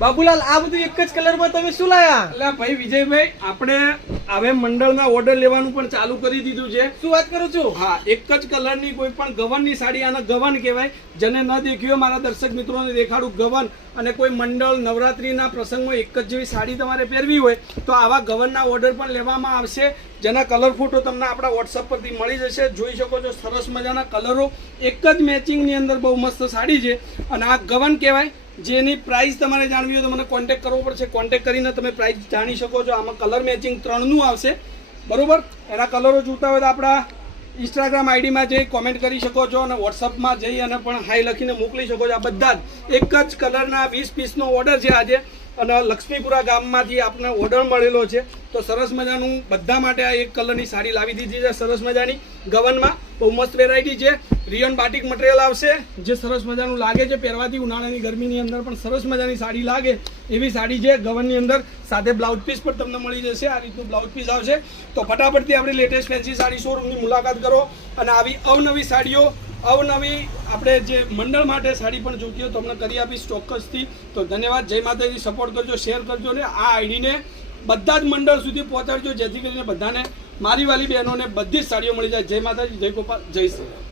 બાબુલાલ આ બધું એક જ કલરમાં તમે શું લાયા? એટલે ભાઈ વિજયભાઈ, આપણે હવે મંડળના ઓર્ડર લેવાનું પણ ચાલુ કરી દીધું છે. શું વાત કરો છો? હા, એક જ કલરની કોઈ પણ ગવનની સાડી, આને ગવન કહેવાય. જેને ન દેખ્યું હોય મારા દર્શક મિત્રોને દેખાડું ગવન. અને કોઈ મંડળ નવરાત્રીના પ્રસંગમાં એક જ જેવી સાડી તમારે પહેરવી હોય તો આવા ગવનના ઓર્ડર પણ લેવામાં આવશે, જેના કલર ફોટો તમને આપણા વોટ્સઅપ પરથી મળી જશે. જોઈ શકો છો સરસ મજાના કલરો, એક જ મેચિંગની અંદર બહુ મસ્ત સાડી છે. અને આ ગવન કહેવાય. જેની પ્રાઇસ તમારે જાણવી હોય તો મને કોન્ટેક્ટ કરવો પડશે. કોન્ટેક્ટ કરીને તમે પ્રાઇસ જાણી શકો છો. આમાં કલર મેચિંગ 3નું આવશે, બરોબર. એના કલરો જોતા હોય તો આપણા ઇન્સ્ટાગ્રામ આઈડીમાં જઈ કોમેન્ટ કરી શકો છો અને વોટ્સઅપમાં જઈ અને પણ હાઈ લખીને મોકલી શકો છો. આ બધા જ એક જ કલરના 20 પીસનો ઓર્ડર છે આજે, અને લક્ષ્મીપુરા ગામમાંથી આપને ઓર્ડર મળેલો છે. તો સરસ મજાનું બધા માટે આ એક કલરની સાડી લાવી દીધી છે, સરસ મજાની ગવનમાં. બહુ મસ્ત વેરાયટી છે. રિયન બાટિક મટીરિયલ આવશે, જે સરસ મજાનું લાગે છે પહેરવાથી. ઉનાળાની ગરમીની અંદર પણ સરસ મજાની સાડી લાગે એવી સાડી છે ગવનની અંદર. સાથે બ્લાઉઝ પીસ પણ તમને મળી જશે. આ રીતનું બ્લાઉઝ પીસ આવશે. તો ફટાફટથી આપણી લેટેસ્ટ ફેન્સી સાડી શોરૂમની મુલાકાત કરો અને આવી અવનવી સાડીઓ, અવનવી આપણે જે મંડળ માટે સાડી પણ જોઈતી હોય તો અમને કરી આપીશ ચોક્કસથી. તો ધન્યવાદ. જય માતાજી. સપોર્ટ કરજો, શેર કરજો ને આ આઈડીને બધા જ મંડળ સુધી પહોંચાડજો, જેથી કરીને બધાને, મારી વાલી બહેનોને બધી જ સાડીઓ મળી જાય. જય માતાજી, જય ગોપાલ, જય શ્રી રામ.